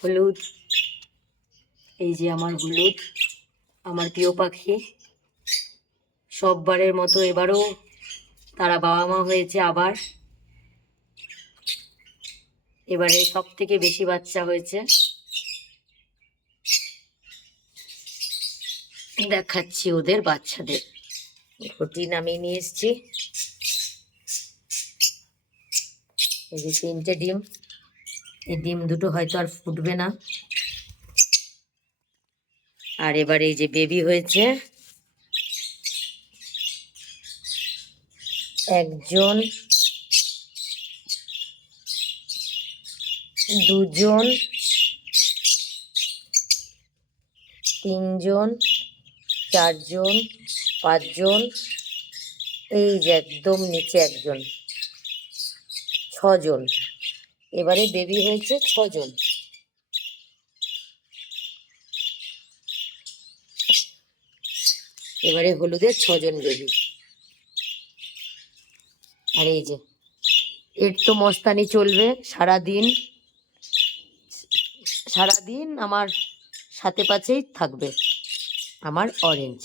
হলুদ, এই যে আমার হলুদ, আমার প্রিয় পাখি। সববারের মতো এবারও তারা বাবা মা হয়েছে আবার। এবারে সব থেকে বেশি বাচ্চা হয়েছে। দেখাচ্ছি ওদের বাচ্চাদের। ঘটি নামিয়ে নিয়ে এসছি। এই যে 3টে ডিম। এই ডিম দুটো হয়তো আর ফুটবে না। আর এবার এই যে বেবি হয়েছে, একজন, দুজন, তিনজন, চারজন, পাঁচজন, এই যে একদম নিচে একজন, 6জন। এবারে বেবি হয়েছে 6জন। এবারে হলুদের 6জন বেবি। আর এই যে এর তো মস্তানি চলবে সারাদিন। সারাদিন আমার সাথে পাশেই থাকবে আমার অরেঞ্জ।